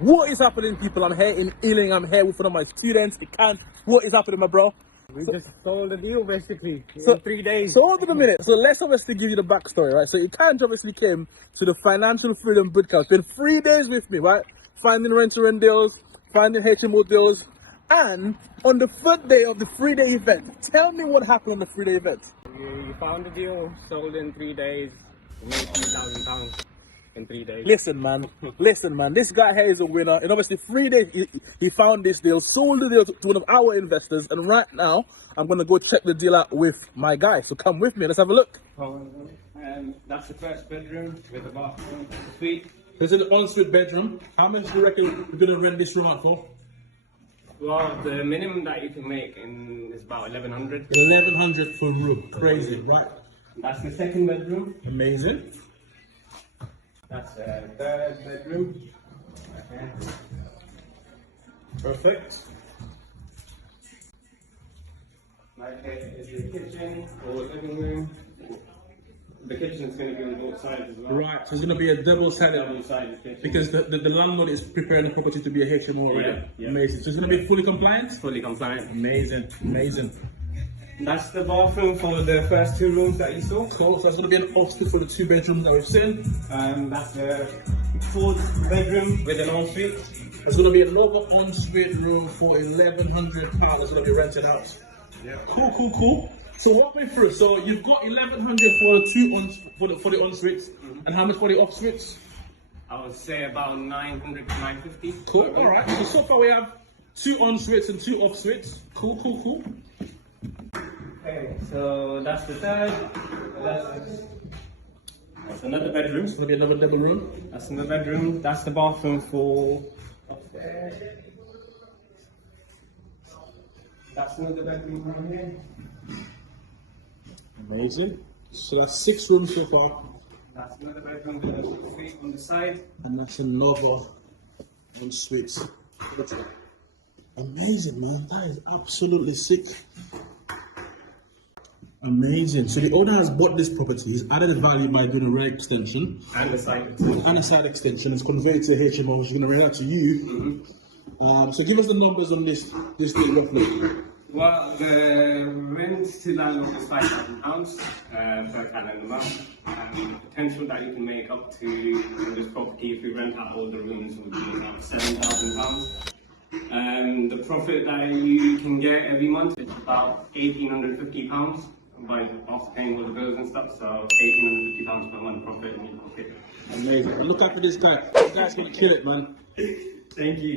What is happening, people? I'm here in Ealing. I'm here with one of my students. What is happening, my bro? We just sold the deal basically So, in 3 days. So hold on a minute. So let's obviously give you the backstory, right? So Ikan obviously came to the Financial Freedom Bootcamp. Been 3 days with me, right? Finding rent-to-rent deals, finding HMO deals. And on the third day of the 3-day event, tell me what happened on the 3-day event. We found the deal, sold in 3 days, we made £3,000 in 3 days. Listen, man. This guy here is a winner. In obviously 3 days, he found this deal, sold the deal to one of our investors. And right now, I'm going to go check the deal out with my guy. So come with me. Let's have a look. That's the first bedroom with a bathroom, suite. This is an ensuite bedroom. How much do you reckon we're going to rent this room out for? Well, the minimum that you can make is about 1100. 1100 for a room. Crazy, right? That's the second bedroom. Amazing. That's the third bedroom. Okay. Perfect. Right here is the kitchen or living room. The kitchen is going to be on both sides as well. Right, so it's going to be a double-sided kitchen. because the landlord is preparing the property to be a HMO already. Yeah. Amazing. So it's going to be fully compliant? Fully compliant. Amazing. That's the bathroom for the first 2 rooms that you saw. Cool, so that's going to be an ensuite for the 2 bedrooms that we've seen. That's the 4th bedroom with an ensuite. There's going to be another ensuite room for £1,100 that's going to be rented out. Yeah. Cool. So walk me through. So you've got 1,100 for the for the ensuites, and how much for the off suites? I would say about 900 to 950. Cool. All right. So far we have 2 ensuites and 2 off suites. Cool. Okay, so that's the third. That's another bedroom. It's gonna be another double room. That's another bedroom. That's the bathroom for upstairs. That's another bedroom down here. Amazing. So that's 6 rooms so far. That's another bedroom with a suite on the side. And that's another ensuite. Amazing, man. That is absolutely sick. Amazing. So the owner has bought this property. He's added value by doing a rear extension. And the side extension. And a side extension. It's converted to HMO. He's going to rent out to you. So give us the numbers on this deal roughly. Well, the rent to landlord is £5,000 per calendar month. The potential that you can make up to in this property if you rent out all the rooms would be about £7,000. The profit that you can get every month is about £1,850 by after paying all the bills and stuff. So £1,850 per month profit in your pocket. Amazing. Look after this guy. This guy's going to kill it, man. Thank you.